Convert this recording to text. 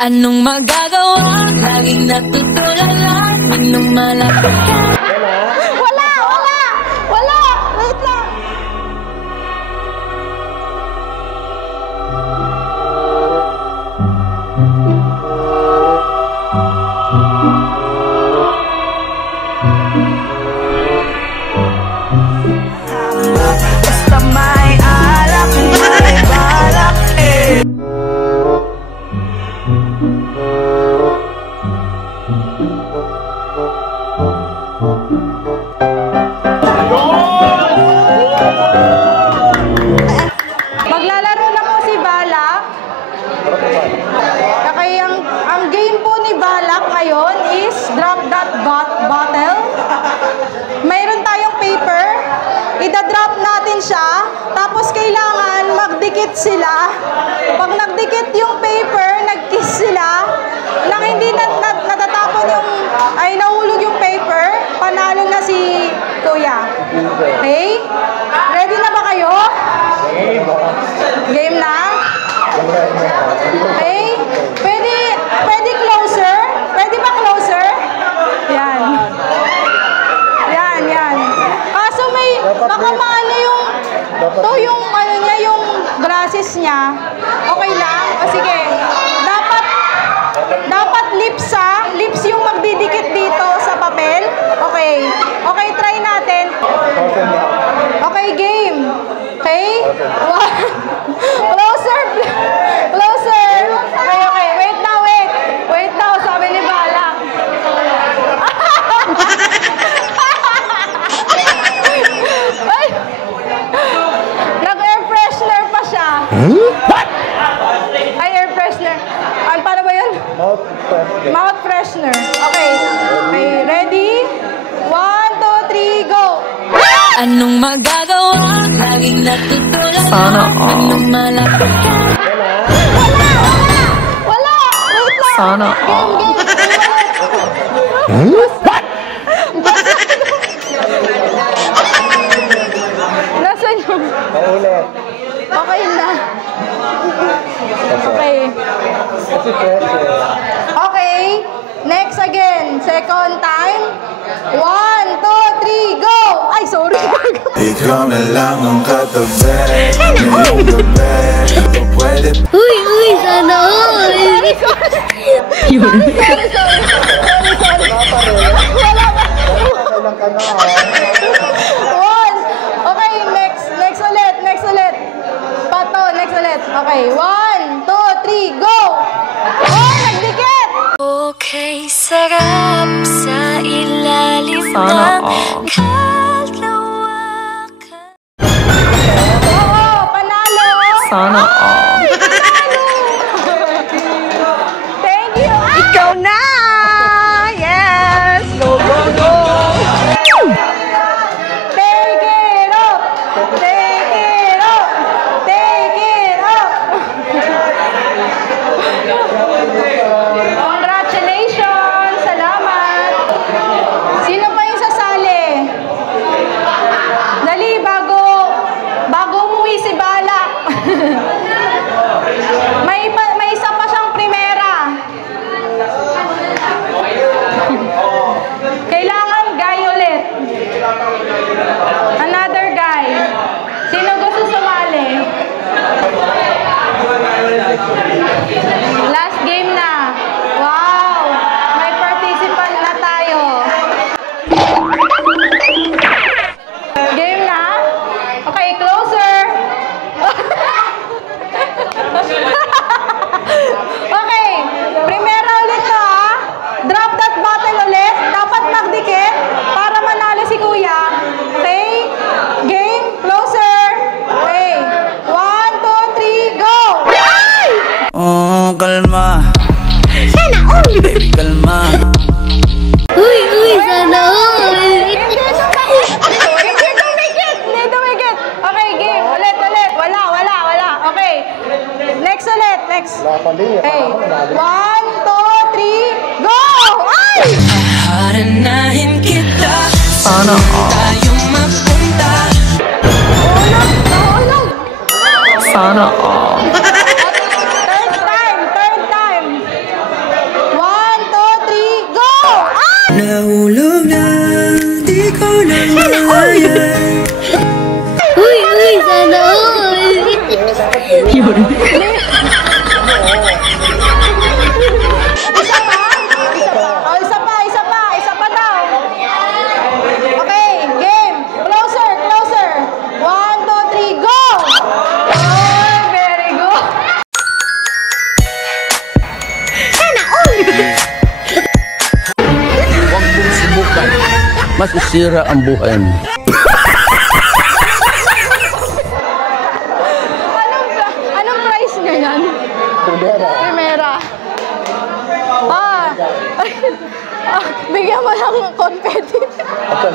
Anong magagawa? Laging natutulala. Anong malapit ka? Wala! Wait lang! Basta may alak, may balak eh. Maglalaro na po si Balak. Kaya ang game po ni Balak ngayon is drop that bottle. Mayroon tayong paper. Ida-drop natin siya. Tapos kailangan magdikit sila. Pag nagdikit yung paper, nag-kiss sila. Nang hindi natatapon yung, ay nahulog yung paper, panalo na si Kuya. Okay? Ready na ba kayo? Game na? Okay? Pwede closer? Pwede ba closer? Yan. Kaso baka maano yung, yung ano niya, yung glasses niya. Okay lang? O sige. Dapat lips yung magdidikit dito sa papel. Okay, try natin. Okay, game. Okay? Closer. Okay. Wait now, sabi ni Balak. Ay! Nag-air freshener pa siya. What? Ay, air freshener. Paano ba yun? Mouth freshener. Okay, ready? 1, 2, 3, go! Anong magagawa? Laging natutulala. Sana all. Anong malapit ka? Wala! Wait lang! Sana all. What? Nasaan yung... Paulit. Okay na. Okay. Next again. Second time. 1, 2, 3, go! Ay, sorry. Ikaw na lang ang katabi ngayong gabi. O pwede. Uy, sana all. One. Okay, next ulit. Pato, next ulit. Okay, 1, 2, 3, go! Oh, nagdikit! Okay, sarap sa ilalim Sana ng all. kalawakan. Oo, panalo! Sana all. Thank you! Ikaw na! Yes! Go! Take it up! Congratulations! Salamat! Sino pa yung sasali? Dali, bago umuwi si Balak. May isa pa siyang primera. Kailangan guy ulit. Another guy. Sino gusto sumali? Last game na. Wow! May participant na tayo. Game na? Okay, closer. Okay, primera ulit to ha. Drop that bottle ulit. Dapat magdikit para manalo si Kuya. Okay? Game, closer. Okay. 1, 2, 3, go! Ay! Oh, kalma. Sana all. Baby, kalma. Uy, sana all. Hindi dumikit. Okay, game. Ulit. Wala. Okay. Next ulit. Okay. 1, 2, 3, go! Ay! Haranahin kita. Sana all. Tayo mapunta. Nahulog. Sana all. Third time. Isa pa daw. Okay, game. Closer. 1, 2, 3, go! Oh, very good. Huwag mong subukan. Masisira ang buhay mo. Anong price niya yan? Primera. Bigyan mo lang ng confetti. Ito.